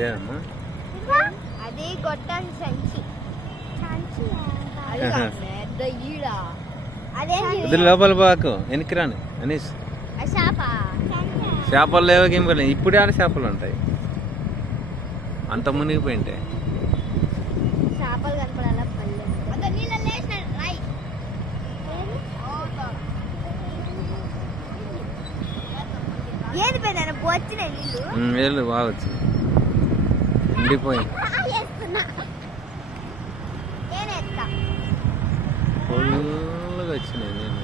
ఏమమ్మా అది గొట్టాన్ని సంచి ఇది లోపల బాకు వెనక్కి రాని అనీస్ చేపలు లేవు గింపలే ఇప్పుడే ఆడ చేపలు ఉంటాయి అంత మునిగిపోయింటే చేపలు కనపడాలా ఏది పోయినా వచ్చినాయి నీళ్ళు నీళ్ళు బాగా వచ్చింది ఉండిపోయింది ఫుల్గా వచ్చినాయి నీళ్ళు